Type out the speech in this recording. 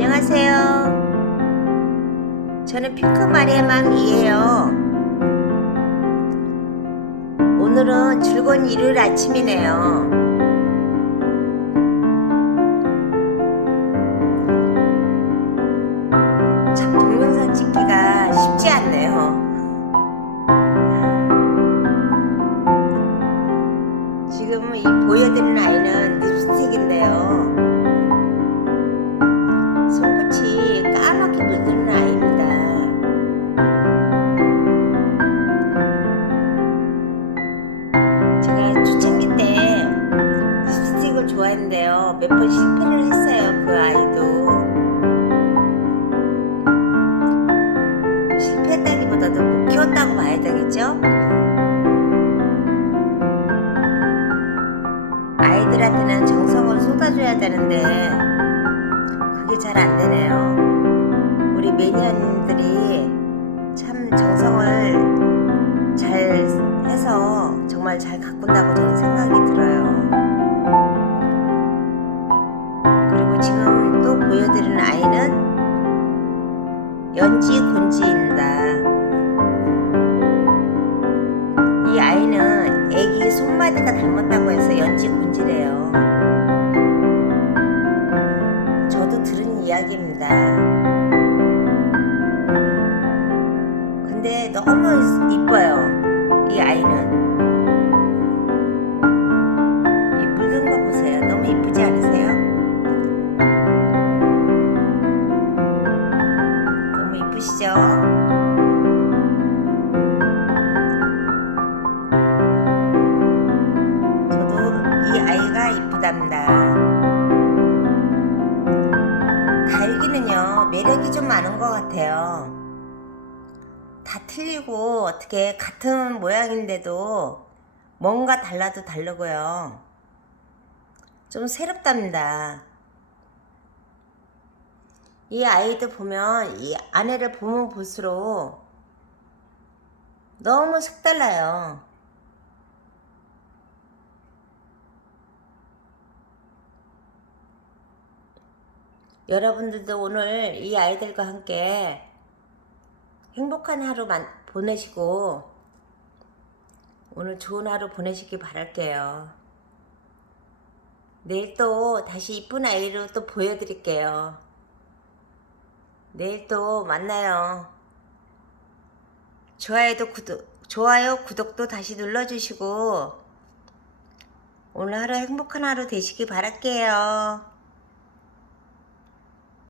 안녕하세요. 저는 핑크 마리아맘이에요. 오늘은 즐거운 일요일 아침이네요. 참 동영상 찍기가 쉽지 않네요. 지금 이 보여드리는 아이는 립스틱인데요. 좋아했는데요. 몇 번 실패를 했어요. 그 아이도. 실패했다기보다도 못 키웠다고 봐야 되겠죠? 아이들한테는 정성을 쏟아줘야 되는데 그게 잘 안 되네요. 우리 매니아님들이 참 정성을 잘 해서 정말 잘 가꾼다고 저는 생각이 보여드리는 아이는 연지 곤지입니다. 이 아이는 애기 손마디가 닮았다고 해서 연지 곤지래요. 저도 들은 이야기입니다. 근데 너무 이뻐요. 이 아이는. 이 붉은 거 보세요. 너무 이쁘지 않으세요? 이쁘시죠? 저도 이 아이가 이쁘답니다. 달기는요, 매력이 좀 많은 것 같아요. 다 틀리고, 어떻게 같은 모양인데도 뭔가 달라도 다르고요. 좀 새롭답니다. 이 아이도 보면, 이 아내를 보면 볼수록 너무 색달라요. 여러분들도 오늘 이 아이들과 함께 행복한 하루 만, 보내시고 오늘 좋은 하루 보내시길 바랄게요. 내일 또 다시 이쁜 아이로 또 보여드릴게요. 내일 또 만나요. 좋아요도 구독, 좋아요, 구독도 다시 눌러주시고 오늘 하루 행복한 하루 되시길 바랄게요.